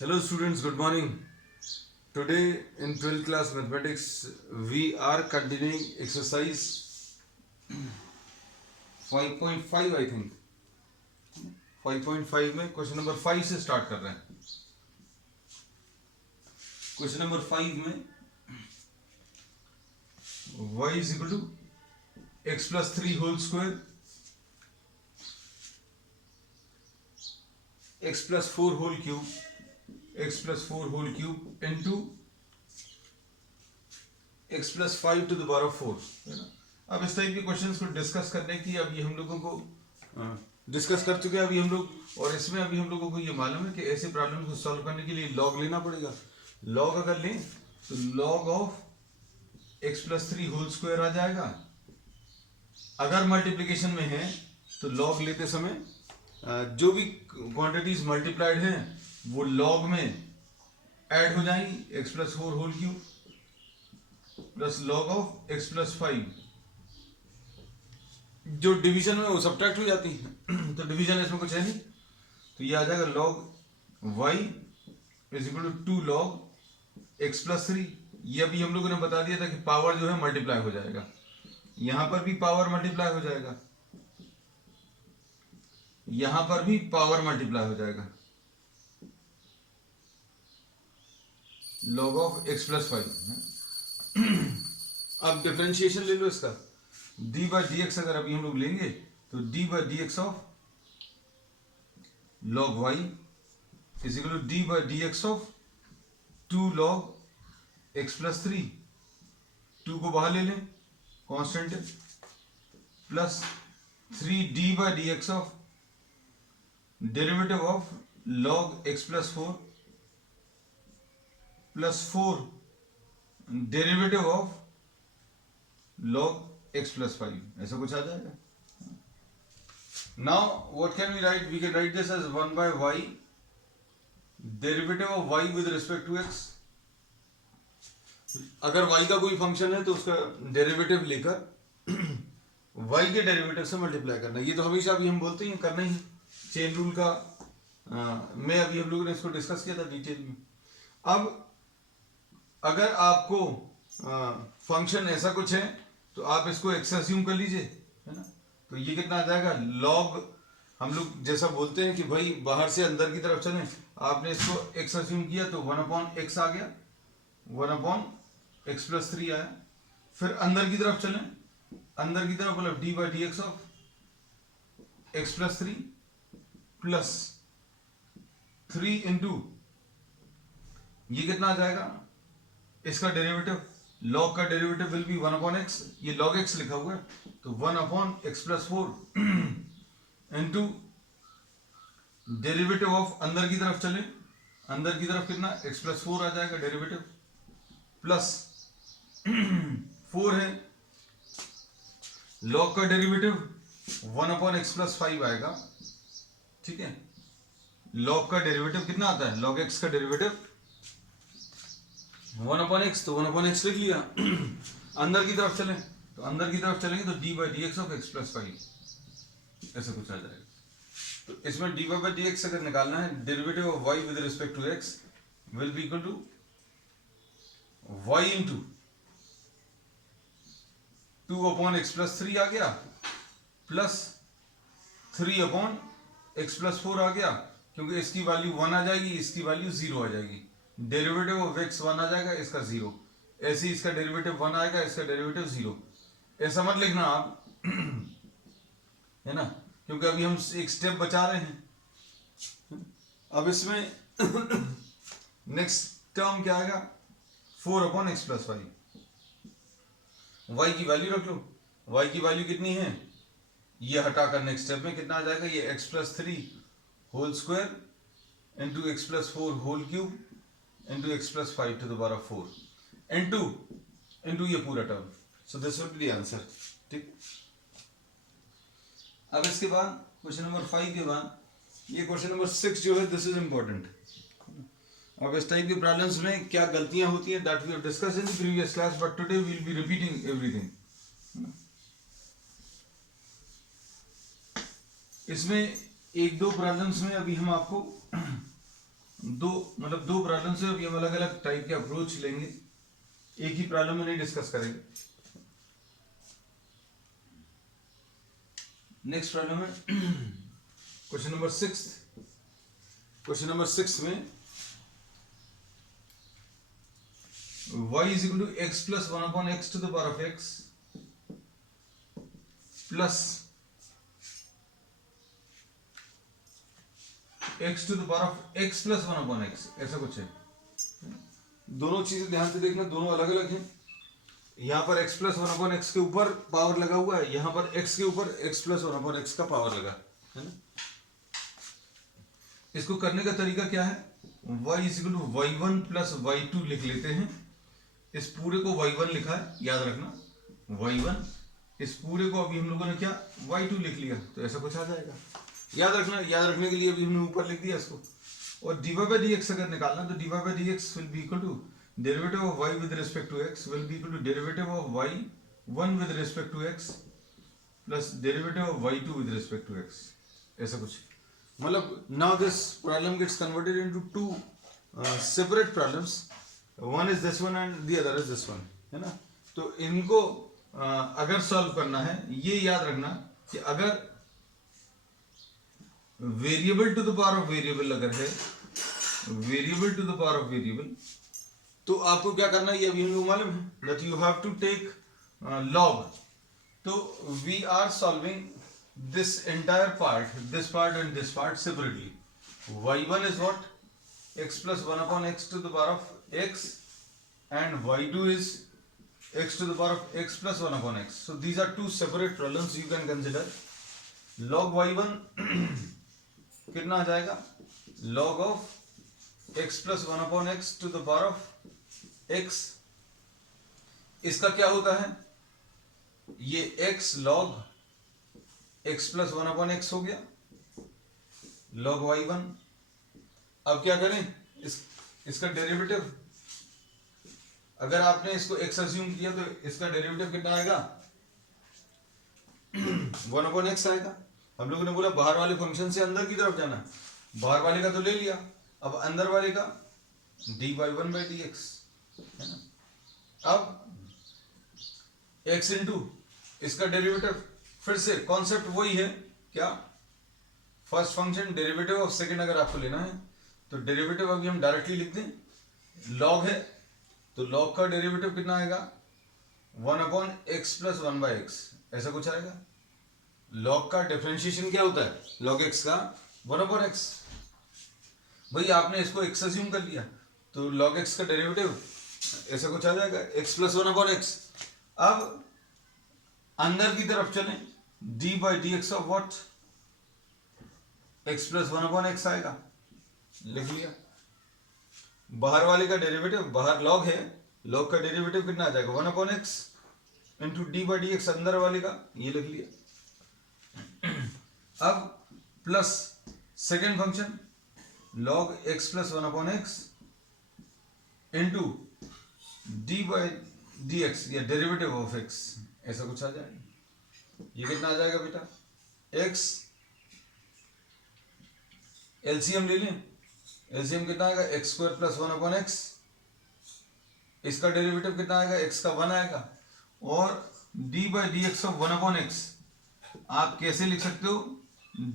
Hello students, good morning. Today in 12th class mathematics we are continuing exercise 5.5 I think. 5.5 में question number 5 से start कर रहे हैं. Question number 5 में y is equal to x plus 3 whole square, x plus 4 whole cube, x plus 4 whole cube into x plus 5 to the power of 4 है ना. अब इस टाइप के क्वेश्चंस को डिस्कस करने की अभी हम लोगों को डिस्कस कर चुके हैं अभी हम लोग, और इसमें अभी हम लोगों को ये मालूम है कि ऐसे प्रॉब्लम को सॉल्व करने के लिए लॉग लेना पड़ेगा. लॉग अगर लें तो log of x plus 3 whole square आ जाएगा. अगर मल्टीप्लिकेशन में है तो लॉग लेते समय जो भी क्वांटिटीज मल्टीप्लाइड हैं वो लॉग में ऐड हो जाएंगी. x plus 4 whole cube plus log of x plus 5, जो डिवीजन में वो सब्ट्रैक्ट हो जाती है तो डिवीजन इसमें कुछ है नहीं, तो ये आ जाएगा log y is equal to 2 log x plus 3. ये अभी हम लोगों ने बता दिया था कि पावर जो है मल्टीप्लाई हो जाएगा, यहां पर भी पावर मल्टीप्लाई हो जाएगा, यहां पर भी पावर मल्टीप्लाई हो जाएगा. Log of x plus 5. अब डिफरेंशिएशन ले लो इसका. डी बाई डी एक्स अगर अभी हम लोग लेंगे तो d by d x of log y is equal to d by d x of 2 log x plus 3. 2 को बाहर ले लें, कांस्टेंट है, plus 3 d by d x of derivative of log x plus 4 plus 4 derivative of log x plus 5. ऐसा कुछ आ जाएगा. Now what can we write? We can write this as 1 by y derivative of y with respect to x. अगर y का कोई function है तो उसका derivative लेकर y के डेरिवेटिव से मल्टीप्लाई करना. ये तो हमेशा अभी हम बोलते ही करना ही चेन रूल का में अभी हम लोगों ने इसको डिस्कस किया था डिटेल में. अब अगर आपको फंक्शन ऐसा कुछ है तो आप इसको एक्स अज्यूम कर लीजिए, है ना. तो ये कितना आ जाएगा लॉग, हम लोग जैसा बोलते हैं कि भाई बाहर से अंदर की तरफ चलें, आपने इसको एक्स अज्यूम किया तो 1 अपॉन एक्स आ गया, 1 अपॉन एक्स प्लस 3 आया. फिर अंदर की तरफ चलें, अंदर की तरफ मतलब D by d x of x plus 3 plus 3 into ये कितना आ जाएगा इसका डेरिवेटिव. लॉग का derivative will be 1 upon x, ये लॉग एक्स लिखा हुआ है तो 1 upon x plus 4 into derivative of अंदर की तरफ चले, अंदर की तरफ कितना एक्स प्लस 4 आ जाएगा डेरिवेटिव, प्लस 4 है लॉग का डेरिवेटिव 1 अपॉन एक्स प्लस 5 आएगा. ठीक है, लॉग का डेरिवेटिव कितना आता है, लॉग एक्स का डेरिवेटिव 1 अपॉन एक्स, तो 1 अपॉन एक्स लिख लिया. अंदर की तरफ चलें तो अंदर की तरफ चलेंगे तो d by d x of x plus 5 ऐसा कुछ आ जाएगा. तो इसमें डी बाई डी एक्स अगर निकालना है, derivative of y with respect to x will be equal to y into 2 upon x plus 3 आ गया, प्लस 3 अपॉन एक्स प्लस 4 आ गया, क्योंकि इसकी वैल्यू 1 आ जाएगी, इसकी वैल्यू 0 आ जाएगी. डेरिवेटिव ऑफ एक्स 1 आ जाएगा, इसका 0. ऐसे ही इसका डेरिवेटिव 1 आएगा, इसका डेरिवेटिव 0. ऐसा मत लिखना आप है ना, क्योंकि अभी हम एक स्टेप बचा रहे हैं. अब इसमें नेक्स्ट टर्म क्या आएगा, 4 अपॉन एक्स प्लस 5. वाई की वैल्यू रख लो, वाई की वैल्यू कितनी है, ये हटाकर नेक्स्ट स्टेप में कितना आ जाएगा, ये x plus 3 whole square into x plus 4 whole cube into x plus 5 to the power of 4 into ये पूरा term. So this will be the answer. ठीक, अब इसके बाद क्वेश्चन नंबर 5 के बाद ये क्वेश्चन नंबर 6 जो है दिस इज इंपॉर्टेंट. अब इस टाइप के प्रॉब्लम्स में क्या गलतियां होती हैं that we have discussed in the previous class, but today we will be repeating everything. इसमें एक दो प्रॉब्लम्स में अभी हम आपको दो प्रॉब्लम से अभी हम अलग अलग टाइप के अप्रोच लेंगे, एक ही प्रॉब्लम में नहीं डिस्कस करेंगे। नेक्स्ट प्रॉब्लम है क्वेश्चन नंबर 6। क्वेश्चन नंबर 6 में y is equal to x plus 1 upon x to the power of x plus x to the power of x plus 1 upon x, ऐसा कुछ है। दोनों चीजें ध्यान से देखना, दोनों अलग अलग हैं। यहाँ पर x plus 1 upon x के ऊपर पावर लगा हुआ है, यहाँ पर x के ऊपर x plus 1 upon x का पावर लगा है ना। इसको करने का तरीका क्या है, y is equal to y1 plus y2 लिख लेते हैं। इस पूरे को y1 लिखा है, याद रखना y1, इस पूरे को अभी हम लोगों ने क्या y2 लिख लिया, तो ऐसा कुछ आ जाएगा। याद रखना, याद रखने के लिए अभी हमने ऊपर लिख दिया इसको। और dy by dx अगर निकालना तो dy by dx will be equal to derivative of y with respect to x will be equal to derivative of y1 with respect to x plus derivative of y2 with respect to x, ऐसा कुछ। मतलब now this problem gets converted into two separate problems, one is this one and the other is this one, है ना। तो इनको अगर solve करना है, ये याद रखना कि अगर variable to the power of variable अगर है, variable to the power of variable, तो आपको क्या करना है ये अभी हमको मालूम है, that you have to take log. तो we are solving this entire part, this part and this part separately. y1 is what, x plus 1 upon x to the power of x, and y2 is x to the power of x plus 1 upon x. So these are two separate problems you can consider. log y1 कितना आ जाएगा, log of x plus 1 upon x to the power of x, इसका क्या होता है, ये x log x plus 1 upon x हो गया, log y1। अब क्या करें, इसका डेरिवेटिव, अगर आपने इसको x अज्यूम किया तो इसका डेरिवेटिव कितना आएगा 1 अपॉन एक्स आएगा। हम लोगों ने बोला बाहर वाले फंक्शन से अंदर की तरफ जाना, बाहर वाले का तो ले लिया, अब अंदर वाले का dy by 1 by dx है ना। अब x इंटू इसका डेरिवेटिव, फिर से कॉन्सेप्ट वही है क्या, first function derivative of second अगर आपको लेना है तो डेरिवेटिव अभी हम डायरेक्टली लिख दें, लॉग है तो लॉग का डेरिवेटिव कितना आएगा 1 upon x plus 1 by x, ऐसा कुछ आएगा। लॉग का डिफरेंशिएशन क्या होता है, लॉग एक्स का 1 अपॉन एक्स। भाई आपने इसको एक्स अज्यूम कर लिया तो लॉग एक्स का डेरिवेटिव ऐसा कुछ आ जाएगा एक्स प्लस 1 अपॉन एक्स। अब अंदर की तरफ चलें, D by d x of what, x plus 1 upon x आएगा, लिख लिया। बाहर वाले का डेरिवेटिव, बाहर लॉग है, लॉग का डेरिवेटिव कितना आ जाएगा 1 upon x into d by d x, अंदर वाले का ये लिख लिया। अब plus second function log x plus 1 upon x into d by d x या डेरिवेटिव ऑफ एक्स, ऐसा कुछ आ जाएगा। ये कितना आ जाएगा बेटा, x, एलसीएम ले लें, एलसीएम कितना आएगा x square plus 1 upon x, इसका डेरिवेटिव कितना आएगा x का 1 आएगा, और d by d x of 1 upon x आप कैसे लिख सकते हो,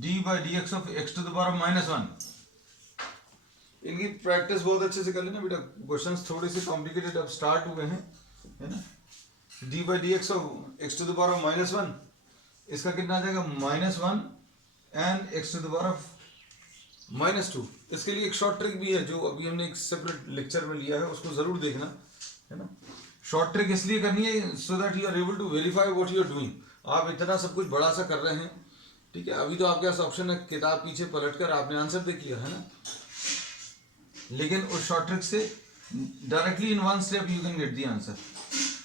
d by d x of x to the power of -1। इनकी प्रैक्टिस बहुत अच्छे से कर लेना बेटा, क्वेश्चंस थोड़े से कॉम्प्लिकेटेड अब स्टार्ट हुए हैं, है ना। D by d x of x to the power of -1, इसका कितना आ जाएगा -1 and x to the power of -2। इसके लिए एक शॉर्ट ट्रिक भी है जो अभी हमने एक सेपरेट लेक्चर में लिया है, उसको जरूर देखना, है ना। शॉर्ट ट्रिक इसलिए करनी है so that you are able to verify what you are doing. आप इतना सब कुछ बड़ा सा कर रहे हैं, ठीक है, अभी तो आपके पास ऑप्शन है किताब पीछे पलट कर आपने आंसर दे किया है ना, लेकिन उस शॉर्ट ट्रिक से directly in one step you can get the answer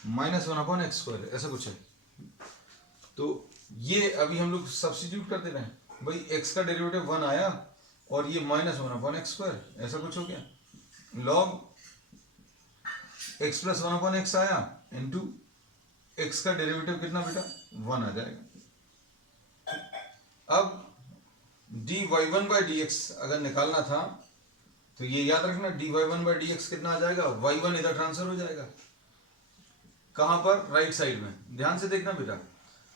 -1 upon x square, ऐसा कुछ है। तो ये अभी हम लोग सब्स्टिट्यूट कर दे रहे हैं, भाई एक्स का डेरिवेटिव 1 आया और ये -1 अपॉन एक्स स्क्वायर, ऐसा कुछ हो गया। Log x plus 1 upon x आया इंटू एक्स का डेरिवेटिव कितना बेटा 1 आ जाएगा। अब dy1 बाई डी एक्स अगर निकालना था तो ये याद रखना dy1/dx कितना आ जाएगा, y1 इधर ट्रांसफर हो जाएगा, कहां पर, राइट साइड में। ध्यान से देखना बेटा,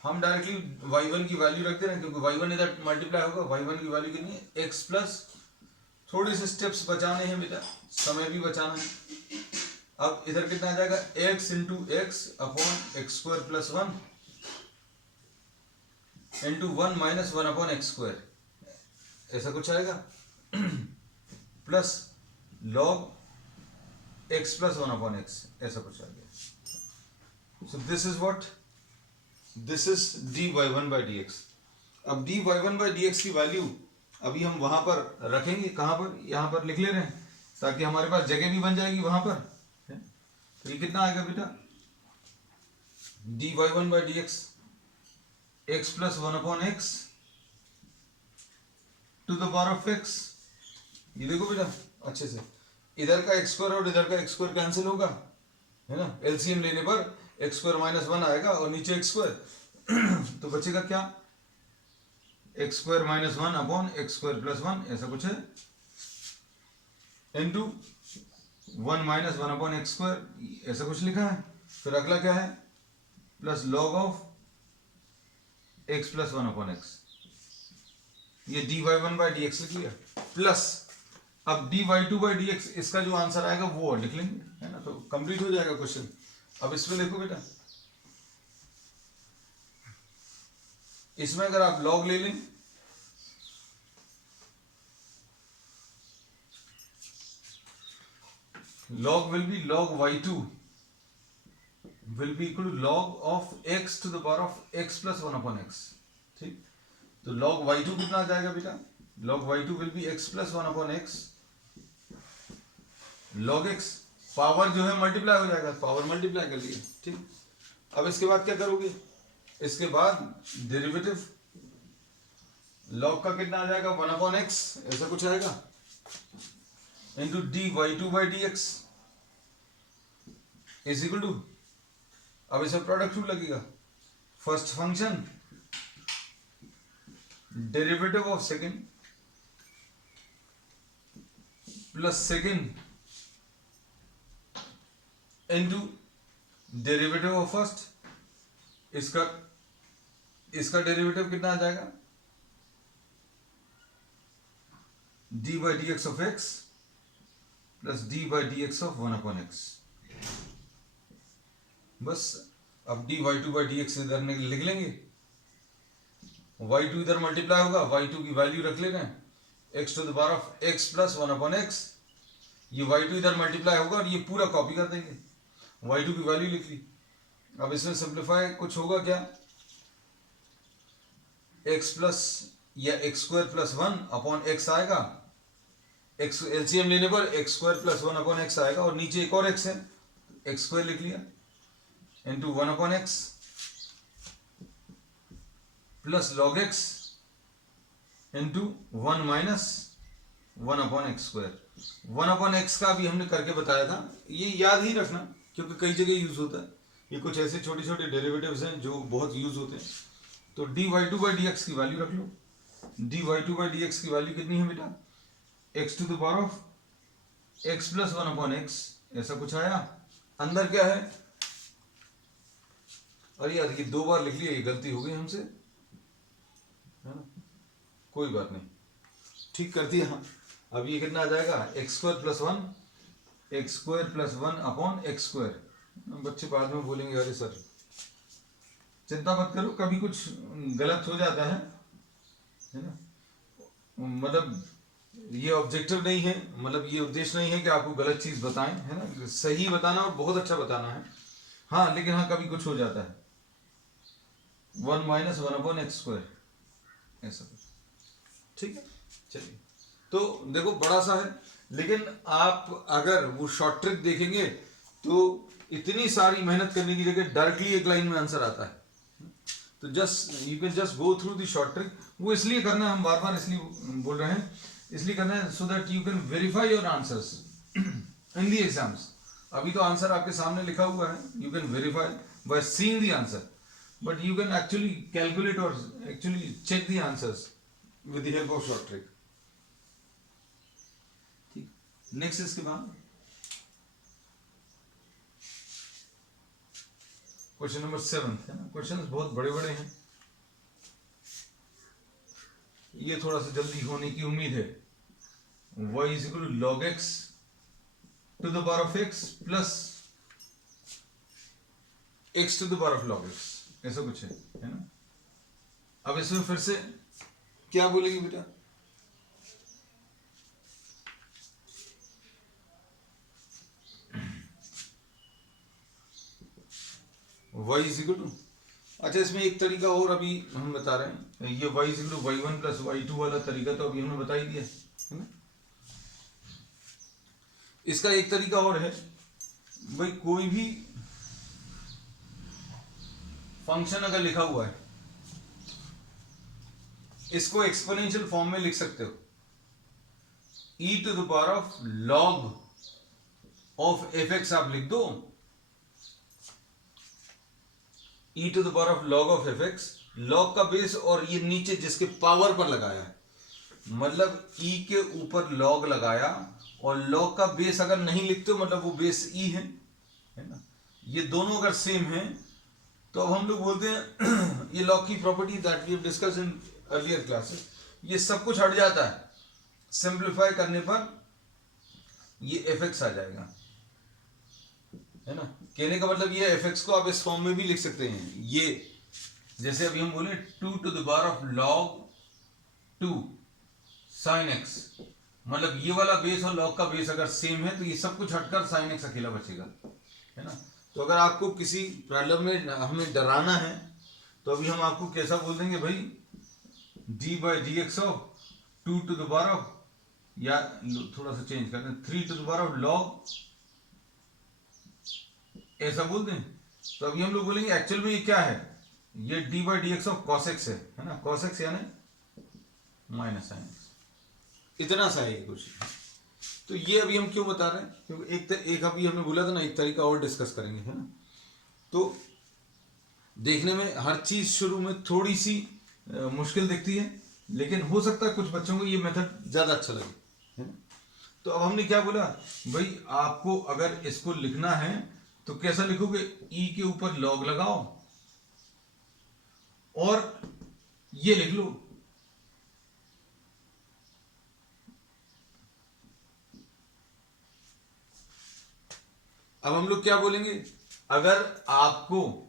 हम डायरेक्टली y1 की वैल्यू रखते हैं क्योंकि y1 इधर मल्टीप्लाई होगा, y1 की वैल्यू कितनी है, x प्लस, थोड़े से स्टेप्स बचाने हैं बेटा, समय भी बचाना है। अब इधर कितना आ जाएगा, x into x upon x square plus 1 into 1 minus 1 upon x square, ऐसा कुछ आएगा, plus log x plus 1 upon x, ऐसा कुछ आ गया। So this is what, this is dy1/dx। अब dy1/dx की वैल्यू अभी हम वहां पर रखेंगे, कहां पर, यहां पर लिख ले रहे हैं ताकि हमारे पास जगह भी बन जाएगी वहां पर। तो ये कितना आएगा बेटा, dy1/dx x plus 1 upon x to the power of x। ये देखो बेटा अच्छे से, इधर का एक्स स्क्वायर और इधर का एक्स स्क्वायर कैंसिल होगा, है ना, एलसीएम लेने पर एक्स स्क्वायर माइनस 1 आएगा और नीचे एक्स स्क्वायर तो बचेगा क्या, x square minus 1 upon x square plus 1, ऐसा कुछ है, into 1 minus 1 upon x square, ऐसा कुछ लिखा है। फिर अगला क्या है, plus log of x plus 1 upon x, ये dy1/dx लिख लिया, प्लस अब dy2/dx, इसका जो आंसर आएगा वो और लिख लेंगे, है ना, तो कंप्लीट हो जाएगा क्वेश्चन। अब इसमें देखो बेटा, इसमें अगर आप लॉग ले लें, log will be log y2 will be equal to log of x to the power of x plus 1 upon x, ठीक। तो log y2 कितना आ जाएगा बेटा, log y2 will be x plus 1 upon x, log x power जो है multiply हो जाएगा, पावर मल्टीप्लाई कर लिए, ठीक। अब इसके बाद क्या करोगे, इसके बाद डेरिवेटिव log का कितना आ जाएगा, 1 upon x, ऐसा कुछ आएगा, into dy2/dx is equal to, अब इसे प्रोडक्ट रूल लगेगा, first function derivative of second plus second into derivative of first, इसका डेरिवेटिव कितना आ जाएगा, d/dx of x plus d/dx of 1 upon x। बस अब dy2/dx इधर लिख लेंगे, y2 इधर मल्टीप्लाई होगा, y2 की वैल्यू रख ले रहे हैं, x to the power of x plus 1 upon x, ये y2 इधर मल्टीप्लाई होगा और ये पूरा कॉपी कर देंगे, y2 की वैल्यू लिख ली। अब इसमें सिंप्लीफाई कुछ होगा क्या, x प्लस या x square plus 1 upon x आएगा, x एलसीएम लेने पर x square plus 1 upon x आएगा और नीचे एक और x है, एक्स स्क्वायर लिख लिया, into 1 upon x plus log x into 1 minus 1 upon x square. 1 upon x का भी हमने करके बताया था, ये याद ही रखना क्योंकि कई जगह यूज होता है, ये कुछ ऐसे छोटे छोटे डेरिवेटिव्स हैं जो बहुत यूज होते हैं। तो dy2/dx की वैल्यू रख लो, dy2/dx की वैल्यू कितनी है बेटा, x to the power of x plus 1 upon x, ऐसा कुछ आया। अंदर क्या है, अरे यार ये 2 बार लिख लिया, ये गलती हो गई हमसे, है ना, कोई बात नहीं, ठीक कर दिया। अब ये कितना आ जाएगा, x square plus 1 upon x square. बच्चे बाद में बोलेंगे अरे सर, चिंता मत करो, कभी कुछ गलत हो जाता है ना, मतलब ये ऑब्जेक्टिव नहीं है, मतलब ये उद्देश्य नहीं है कि आपको गलत चीज बताएं, है ना, सही बताना और बहुत अच्छा बताना है, हाँ, लेकिन हाँ कभी कुछ हो जाता है, 1 माइनस 1 अपॉन एक्स स्क्वायर, ऐसा कुछ, ठीक है। चलिए, तो देखो बड़ा सा है, लेकिन आप अगर वो शॉर्ट ट्रिक देखेंगे तो इतनी सारी मेहनत करने की जगह डायरेक्टली एक लाइन में आंसर आता है। तो just you can just go through the short trick, वो इसलिए करना है, हम बार बार इसलिए बोल रहे हैं, इसलिए करना है so that you can verify your answers in the exams. अभी तो आंसर आपके सामने लिखा हुआ है, you can verify by seeing the answer, but you can actually calculate or actually check the answers with the help of short trick, ठीक। Next इसके बाद क्वेश्चन नंबर 7 है ना। क्वेश्चन बहुत बड़े बड़े हैं, ये थोड़ा सा जल्दी होने की उम्मीद है। y is equal to log x to the power of x plus x to the power of log x, ऐसा कुछ है ना। अब इसमें फिर से क्या बोलेगी बेटा, y इज इक्वल टू, अच्छा इसमें एक तरीका और अभी हम बता रहे हैं, ये y is equal to y1 plus y2 वाला तरीका तो अभी हमने बता ही दिया है ना। इसका एक तरीका और है भाई, कोई भी फंक्शन अगर लिखा हुआ है इसको एक्सपोनेंशियल फॉर्म में लिख सकते हो, e to the power of log of fx आप लिख दो, e to the power of log of fx, log का बेस और ये नीचे जिसके पावर पर लगाया है, मतलब e के ऊपर log लगाया और log का बेस अगर नहीं लिखते हो मतलब वो बेस e है ना। ये दोनों अगर सेम है तो अब हम लोग बोलते हैं ये log की property that we have discussed in earlier classes, ये सब कुछ हट जाता है, सिंप्लीफाई करने पर ये fx आ जाएगा, है ना। कहने का मतलब ये fx को आप इस फॉर्म में भी लिख सकते हैं, ये जैसे अभी हम बोले 2 to the power of log 2 sin x, मतलब ये वाला बेस और log का बेस अगर सेम है तो ये सब कुछ हटकर sin x अकेला बचेगा, है ना। तो अगर आपको किसी प्रॉब्लम में हमें डराना है तो अभी हम आपको कैसा बोल देंगे भाई, d by d x of 2 to the power of, या थोड़ा सा चेंज करते हैं 3 to the power of log, ऐसा बोल दें। तो अभी हम लोग बोलेंगे एक्चुअल में ये क्या है, ये d by d x of cos x है ना, cos x यानी माइनस sin x, इतना सा है कुछ। तो ये अभी हम क्यों बता रहे हैं, क्योंकि एक अभी हमने बोला था ना एक तरीका और डिस्कस करेंगे, है ना। तो देखने में हर चीज शुरू में थोड़ी सी मुश्किल दिखती है, लेकिन हो सकता है कुछ बच्चों को ये मेथड ज्यादा अच्छा लगे, है ना। तो अब हमने क्या बोला भाई, आपको अगर इसको लिखना है तो कैसा लिखोगे, e के ऊपर log लगाओ और ये लिख लो, अब हम लोग क्या बोलेंगे, अगर आपको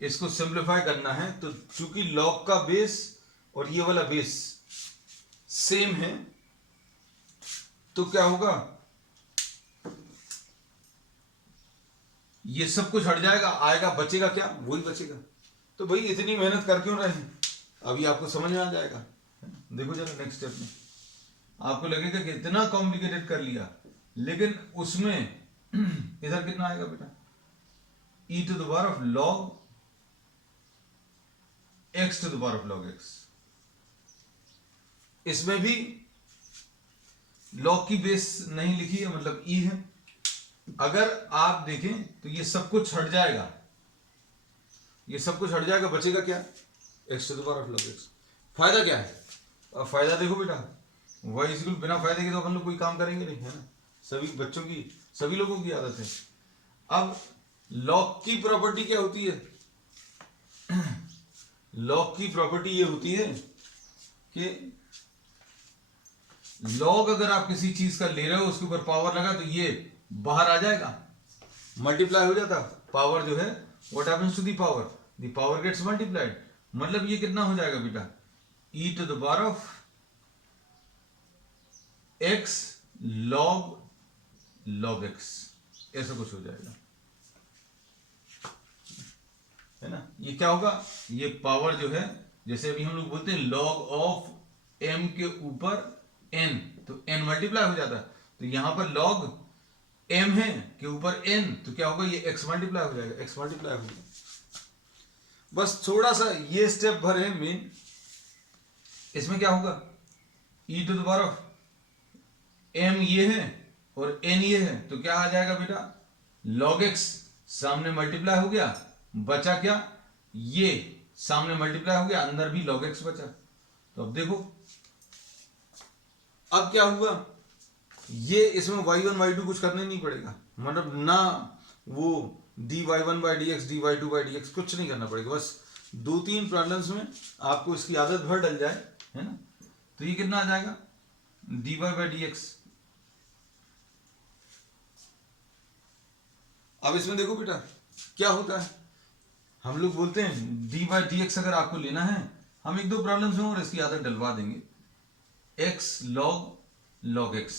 इसको सिंप्लीफाई करना है तो चूंकि log का बेस और ये वाला बेस सेम है तो क्या होगा, ये सब कुछ हट जाएगा, आएगा बचेगा क्या, वही बचेगा। तो भाई इतनी मेहनत कर क्यों रहे हैं, अभी आपको समझ में आ जाएगा। देखो जरा नेक्स्ट स्टेप में आपको लगेगा कि इतना कॉम्प्लिकेटेड कर लिया, लेकिन उसमें इधर कितना आएगा बेटा, e to the power of log x to the power of log x, इसमें भी log की बेस नहीं लिखी है, मतलब e है। अगर आप देखें तो ये सब कुछ हट जाएगा, ये सब कुछ हट जाएगा, बचेगा क्या, x to the power of log x। फायदा क्या है, अब फायदा देखो बेटा, y इज इक्वल, बिना फायदे के तो अपन लोग कोई काम करेंगे नहीं, है ना। सभी बच्चों की, सभी लोगों की आदत है। अब log की प्रॉपर्टी क्या होती है, log की प्रॉपर्टी ये होती है कि log अगर आप किसी चीज का ले रहे हो उसके ऊपर पावर लगा तो ये बाहर आ जाएगा, मल्टीप्लाई हो जाता, पावर जो है what happens to the power gets multiplied, मतलब ये कितना हो जाएगा बेटा, e to the power of x log x, ऐसा कुछ हो जाएगा, है ना। ये क्या होगा, ये पावर जो है, जैसे अभी हम लोग बोलते हैं log ऑफ m के ऊपर n, तो n मल्टीप्लाई हो जाता है, तो यहां पर log m है के ऊपर n, तो क्या होगा, ये x मल्टीप्लाई हो जाएगा, x मल्टीप्लाई हो जाएगा। बस थोड़ा सा ये स्टेप भर है मेन, इसमें क्या होगा, e to the power of m ये है और n ये है, तो क्या आ जाएगा बेटा, log x सामने मल्टीप्लाई हो गया, बचा क्या, ये सामने मल्टीप्लाई हो गया, अंदर भी log x बचा। तो अब देखो अब क्या हुआ, ये इसमें y1 y2 कुछ करने नहीं पड़ेगा, मतलब ना वो dy1/dx dy2/dx कुछ नहीं करना पड़ेगा, बस 2-3 प्रॉब्लम्स में आपको इसकी आदत भर डल जाए, है ना। तो ये कितना आ जाएगा dy/dx। अब इसमें देखो बेटा क्या होता है, हम लोग बोलते हैं dy/dx अगर आपको लेना है, हम 1-2 प्रॉब्लम्स में और इसकी आदत डलवा देंगे। x log x,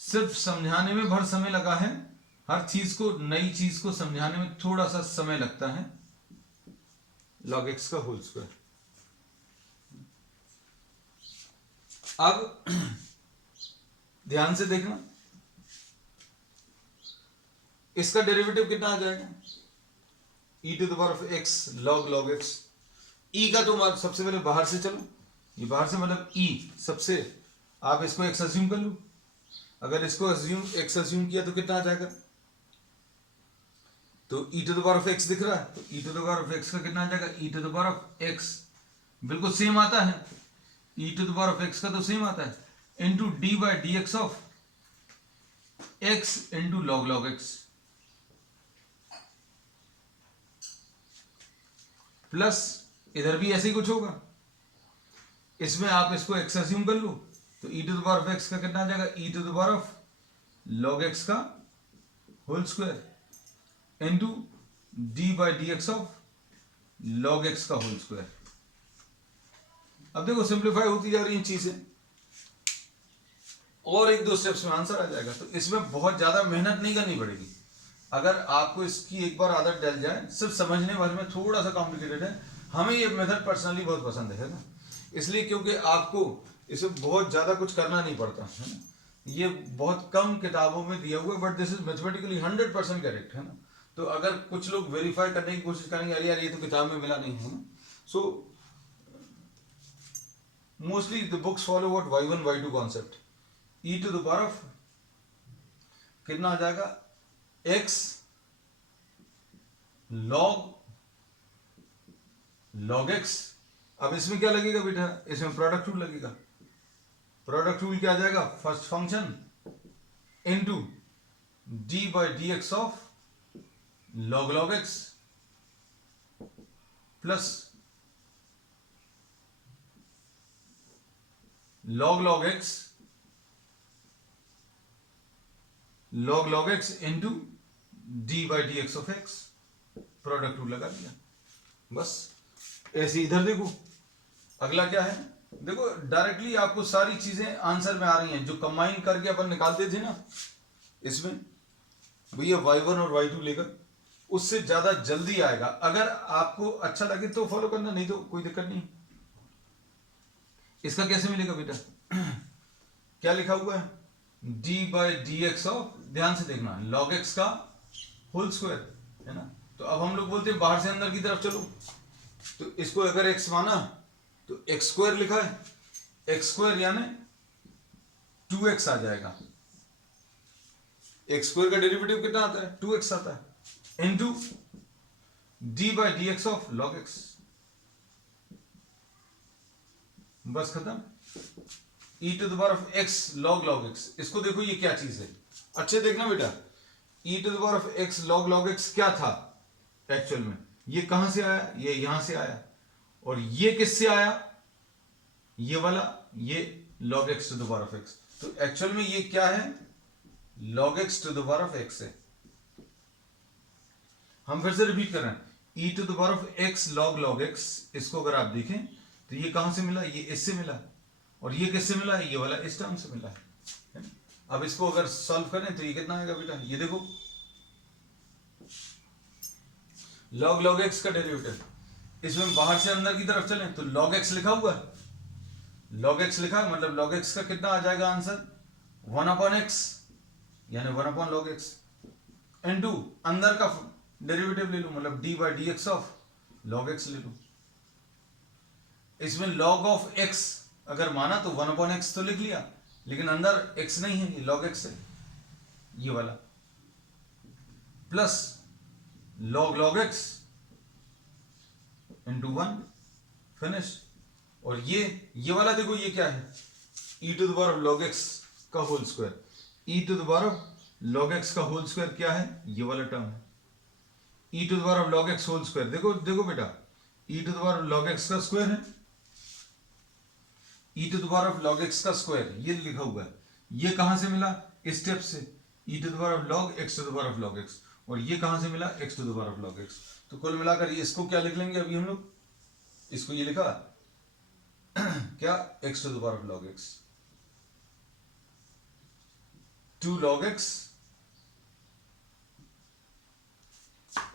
सिर्फ समझाने में भर समय लगा है, हर चीज को, नई चीज को समझाने में थोड़ा सा समय लगता है, log x का होल स्क्वायर। अब ध्यान से देखना, इसका डेरिवेटिव कितना आ जाएगा e⁻x log x। e का तो सबसे पहले बाहर से चलो, ये बाहर से मतलब e सबसे, आप इसको x अज्यूम कर लो, अगर इसको x अज्यूम किया तो कितना आ जाएगा, तो e⁻x दिख रहा है, तो e⁻x का कितना आ जाएगा e⁻x, बिल्कुल सेम आता है, e⁻x का तो सेम आता है, into d/dx of x into log x, plus इधर भी ऐसे ही कुछ होगा, इसमें आप इसको x अज्यूम कर लो, तो e⁻x का कितना आ जाएगा e⁻log x का whole square into d/dx of log x का होल स्क्वायर। अब देखो सिंप्लीफाई होती जा रही हैं चीजें, और 1-2 स्टेप्स में आंसर आ जाएगा। तो इसमें बहुत ज्यादा मेहनत नहीं करनी पड़ेगी, अगर आपको इसकी एक बार आदत डल जाए, सिर्फ समझने भर में थोड़ा सा कॉम्प्लिकेटेड है, हमें ये मेथड पर्सनली बहुत पसंद है ना, इसलिए क्योंकि आपको इसमें बहुत ज्यादा कुछ करना नहीं पड़ता है ना, ये बहुत कम किताबों में दिया हुआ है, but this is mathematically 100% correct है ना। तो अगर कुछ लोग वेरीफाई करने की कोशिश करेंगे, अरे यार ये तो किताब में मिला नहीं है ना, so mostly the books follow what y1 y2 concept, e⁻ कितना आ जाएगा x log x। अब इसमें क्या लगेगा बेटा, इसमें प्रोडक्ट रूल लगेगा, प्रोडक्ट रूल क्या आ जाएगा, first function into d/dx of log x plus log x into d/dx of x, product rule लगा दिया, बस ऐसे इधर देखो। अगला क्या है, देखो डायरेक्टली आपको सारी चीजें आंसर में आ रही हैं, जो कंबाइन करके अपन निकालते थे ना इसमें, भैया y1 और y2 लेकर, उससे ज्यादा जल्दी आएगा। अगर आपको अच्छा लगे तो फॉलो करना, नहीं तो कोई दिक्कत नहीं। इसका कैसे मिलेगा बेटा, क्या लिखा हुआ है d/dx ऑफ, ध्यान से देखना, log x का होल स्क्वायर है ना। तो अब हम लोग बोलते हैं बाहर से अंदर की तरफ चलो, तो इसको अगर x माना तो x² लिखा है, x² यानी 2x आ जाएगा, x² का डेरिवेटिव कितना आता है 2x आता है, into d/dx of log x, बस खत्म। e⁻x log x, इसको देखो ये क्या चीज है, अच्छे देखना बेटा, e⁻x log x क्या था एक्चुअल में, ये कहां से आया, ये यहां से आया, और ये किससे आया, ये वाला, ये log x⁻x, तो एक्चुअल में ये क्या है log x⁻x है। हम फिर से रिपीट कर रहे हैं, e⁻x log x, इसको अगर आप देखें तो ये कहां से मिला, ये इससे मिला, और ये किससे मिला, ये वाला इस टर्म से मिला है। अब इसको अगर सॉल्व करें तो ये कितना आएगा बेटा, ये देखो log x का डेरिवेटिव, इसमें बाहर से अंदर की तरफ चलें तो log x लिखा हुआ है, log x लिखा है, मतलब log x का कितना आ जाएगा आंसर 1/x, यानी 1/log x, इनटू अंदर का डेरिवेटिव ले लो, मतलब d/dx ऑफ log x ले लो। इसमें log ऑफ x अगर माना तो 1/x तो लिख लिया, लेकिन अंदर x नहीं है, ये log x है ये वाला, plus log x into 1, finish. और ये वाला देखो ये क्या है, e to the power of log x का whole square. E to the power of log x का होल स्क्वायर क्या है, ये वाला टर्म है। E to the power of log x whole square, देखो देखो बेटा, e to the power of log x का स्क्वायर है, e to the power of log x का स्क्वायर ये लिखा हुआ है। ये कहां से मिला, इस स्टेप से, e to the power of log x to the power of log x, और ये कहां से मिला, x to the power of log x. तो कुल मिलाकर इसको क्या लिख लेंगे अभी हम लोग, इसको ये लिखा क्या, x to the power of log x, 2 log x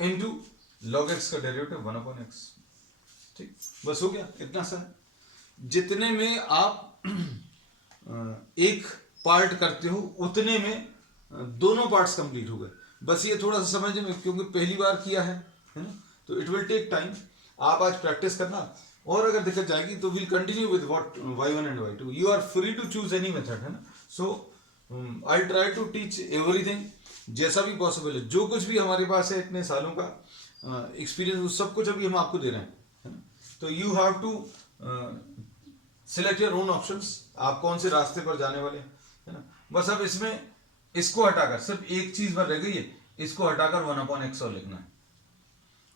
into log x का डेरिवेटिव 1/x। ठीक, बस हो गया, इतना सा है। जितने में आप एक पार्ट करते हो उतने में दोनों पार्ट्स कंप्लीट हो गए। बस ये थोड़ा सा समझने में, क्योंकि पहली बार किया है ना, तो इट विल टेक टाइम। आप आज प्रैक्टिस करना, और अगर दिक्कत जाएगी तो will continue with what y1 and y2। You are free to choose any method, है ना। So I try to teach everything जैसा भी पॉसिबल है। जो कुछ भी हमारे पास है इतने सालों का एक्सपीरियंस, वो सब कुछ अभी हम आपको दे रहे हैं, है ना। तो you have to select your own options, आप कौन से रास्ते पर जाने वाले हैं, है ना। बस अब इसमें इसको हटाकर सिर्फ एक चीज भर रह गई है, इसको हटाकर 1/x और लिखना है,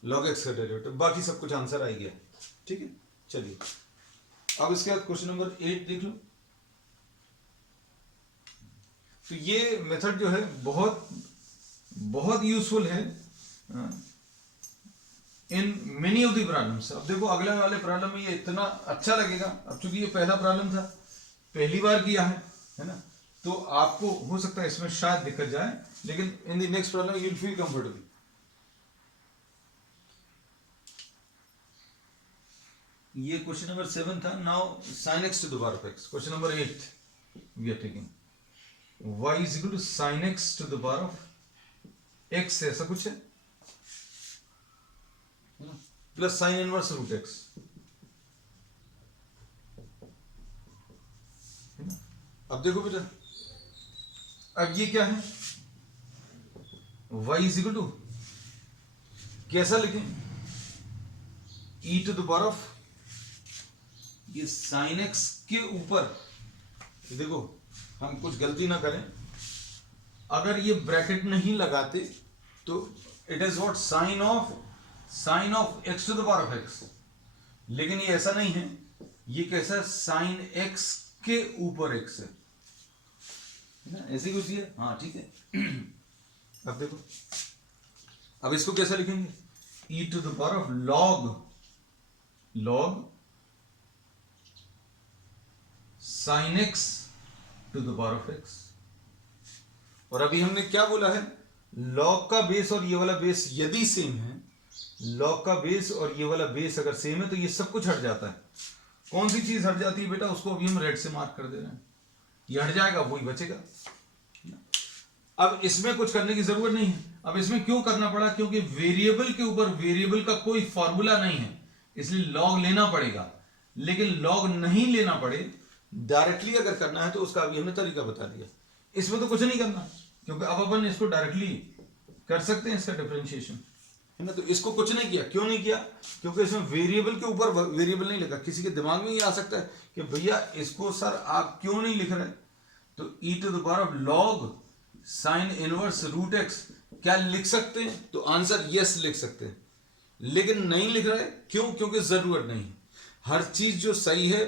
log x का डेरिवेटिव, बाकी सब कुछ आंसर आ ही गया। ठीक है, चलिए अब इसके बाद क्वेश्चन नंबर 8 देख लो। तो ये मेथड जो है बहुत बहुत यूजफुल है in many of the problems. अब देखो अगले वाले प्रॉब्लम में ये इतना अच्छा लगेगा, अब चूंकि ये पहला प्रॉब्लम था, पहली बार किया है ना, तो आपको हो सकता है इसमें शायद दिक्कत जाए, लेकिन in the next problem you will feel comfortable. ये क्वेश्चन नंबर 7 था। Now sin x to the power of x, question number 8 we are taking y is equal to sin x to the power of x, ऐसा कुछ है, plus sine inverse root x. अब देखो बेटा, अब ये क्या है, y is equal to कैसा लिखें, e to the power of ये साइन एक्स के ऊपर, देखो हम कुछ गलती ना करें, अगर ये ब्रैकेट नहीं लगाते तो it is what, sine of x to the power of x. लेकिन ये ऐसा नहीं है, ये कैसा है, साइन एक्स के ऊपर एक्स है ना, ऐसी कुछ है, हाँ ठीक है। अब देखो, अब इसको कैसा लिखेंगे, e to the power of log sine x to the power of x. और अभी हमने क्या बोला है, लॉग का बेस और ये वाला बेस यदि सेम है, लॉग का बेस और ये वाला बेस अगर सेम है तो ये सब कुछ हट जाता है। कौन सी चीज हट जाती है बेटा, उसको अभी हम रेड से मार्क कर दे रहे हैं, ये हट जाएगा, वही बचेगा। अब इसमें कुछ करने की जरूरत नहीं है। अब इसमें क्यों करना पड़ा, क्योंकि वेरिएबल के ऊपर वेरिएबल का कोई फॉर्मूला नहीं है, इसलिए लॉग लेना पड़ेगा। लेकिन लॉग नहीं लेना पड़े, डायरेक्टली अगर करना है तो उसका अभी हमने तरीका बता दिया। इसमें तो कुछ नहीं करना, क्योंकि अब अपन इसको डायरेक्टली कर सकते हैं, इसका डिफरेंशिएशन, है ना। तो इसको कुछ नहीं किया, क्यों नहीं किया, क्योंकि इसमें वेरिएबल के ऊपर वेरिएबल नहीं लिखा। किसी के दिमाग में ये आ सकता है कि भैया इसको सर आप क्यों नहीं लिख रहे, तो e to the power of log sine inverse root x क्या लिख सकते हैं, तो आंसर यस लिख सकते हैं, लेकिन नहीं लिख रहे, क्यों, क्योंकि जरूरत नहीं। हर चीज जो सही है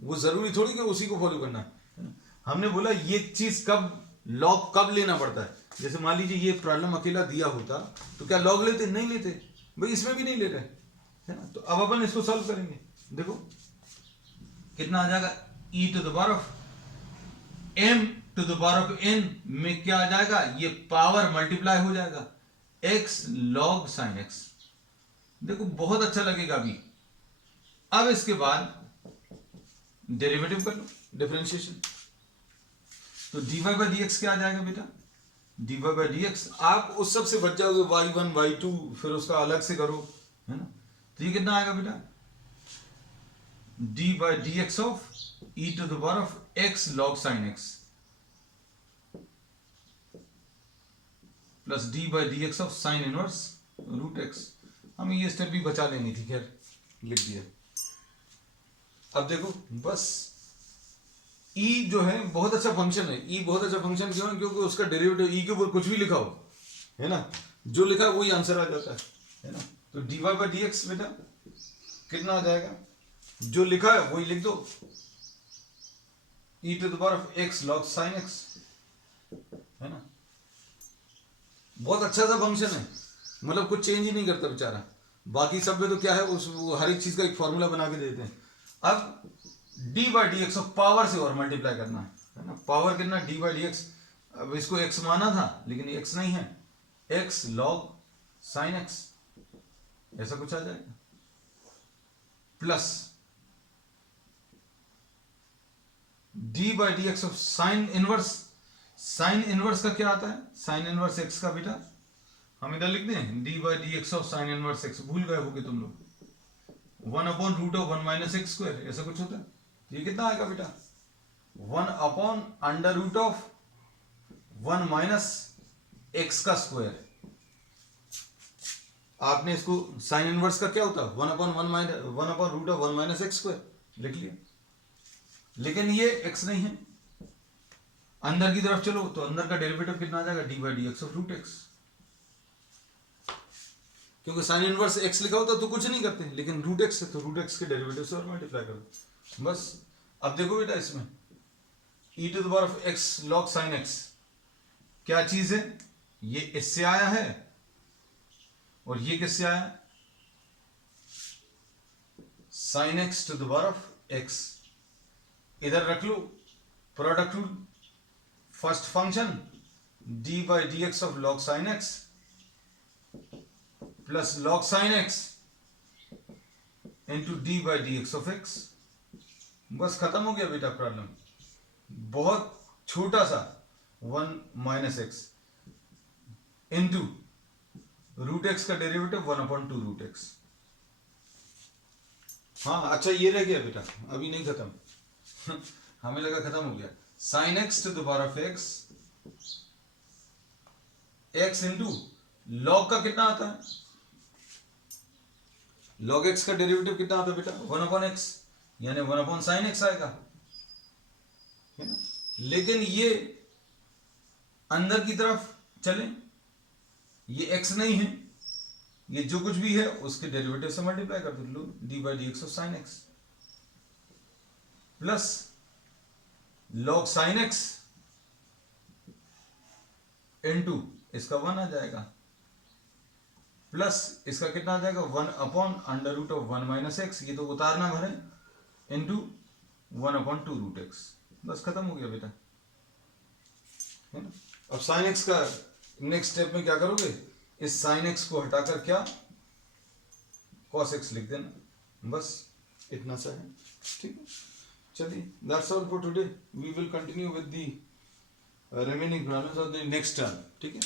वो जरूरी थोड़ी कि उसी को फॉलो करना है। हमने बोला ये चीज कब, लॉग कब लेना पड़ता है। जैसे मान लीजिए ये प्रॉब्लम अकेला दिया होता तो क्या लॉग लेते, नहीं लेते भाई, इसमें भी नहीं ले रहे, है ना। तो अब अपन इसको सॉल्व करेंगे, देखो कितना आ जाएगा, e to the power of m to the power of n में क्या आ जाएगा, ये पावर मल्टीप्लाई हो जाएगा, x log sin x। देखो बहुत अच्छा लगेगा अभी। अब इसके बाद डेरिवेटिव कर लो, डिफरेंशिएशन, तो dy बाई dx क्या आ जाएगा बेटा, dy बाई dx। आप उस सब से बच जाओगे, y1 y2 फिर उसका अलग से करो, है ना। तो ये कितना आएगा बेटा, dy by dx of e to the power of x log sin x plus dy by dx of sine inverse root x. हमें ये स्टेप भी बचा लेनी थी, खैर लिख दिया। अब देखो बस ई जो है बहुत अच्छा फंक्शन है। ई बहुत अच्छा फंक्शन क्यों है? क्योंकि उसका डेरिवेटिव ई के ऊपर कुछ भी लिखा हो, है ना, जो लिखा है वही आंसर आ जाता है ना। तो dy बाई डी एक्स बेटा कितना आ जाएगा? जो लिखा है वही लिख दो, e to the power of x log sine x, है ना। बहुत अच्छा सा फंक्शन है, मतलब कुछ चेंज ही नहीं करता बेचारा। बाकी सब में तो क्या है, उस हर एक चीज का एक फॉर्मूला बना के देते हैं। अब D by d x power से और मल्टीप्लाई करना है ना। पावर कितना? D by d x. अब इसको एक्स माना था लेकिन एक्स नहीं है, एक्स लॉग साइन एक्स, ऐसा कुछ आ जाएगा, plus D by d x of sine inverse. Sine inverse का क्या आता है? साइन इनवर्स एक्स का बेटा हम इधर लिख दें, D by d x of sine inverse x. भूल गए होगे तुम लोग, 1/√1 माइनस एक्स स्क्वायर, ऐसा कुछ होता है। ये कितना आएगा बेटा? 1/√1 माइनस एक्स का स्क्वायर। आपने इसको साइन इनवर्स का क्या होता है? 1/√1 माइनस एक्स स्क्वायर लिख लिया। लेकिन ये एक्स नहीं है, अंदर की तरफ चलो तो अंदर का डेरिवेटिव कितना आ जाएगा? D by d x of root x. क्योंकि साइन इनवर्स एक्स लिखा होता तो कुछ नहीं करते, लेकिन रूट एक्स है तो रूट एक्स के डेरिवेटिव से और मल्टीप्लाई करो बस। अब देखो बेटा इसमें e to the power of x log sine x क्या चीज है? ये इससे आया है और ये किससे आया? Sine x to the power of x. इधर रख लो product rule, first function d by d x of log sine x plus log sine x into d by d x of x. बस खत्म हो गया बेटा प्रॉब्लम। बहुत छोटा सा 1 minus x into root x का डेरिवेटिव 1/2 रूट एक्स। हाँ अच्छा ये रह गया बेटा, अभी नहीं खत्म हमें लगा खत्म हो गया। Sine x to the power of x, x into log का कितना आता है? लॉग एक्स का डेरिवेटिव कितना आता है बेटा? 1/x, यानी 1/sin x आएगा, है ना। लेकिन ये अंदर की तरफ चले, ये x नहीं है, ये जो कुछ भी है उसके डेरिवेटिव से मल्टीप्लाई कर दो, D by d x of sine x plus log sine x into इसका 1 आ जाएगा प्लस इसका कितना आ जाएगा? 1/√1 माइनस एक्स, ये तो उतारना भरे, इंटू 1/2 रूट एक्स। बस खत्म हो गया बेटा, है ना। अब साइन एक्स का नेक्स्ट स्टेप में क्या करोगे? इस साइन एक्स को हटाकर क्या कॉस एक्स लिख देना, बस इतना सा है, ठीक है। चलिए that's all for today, we will continue with the remaining problems of the next term, ठीक है।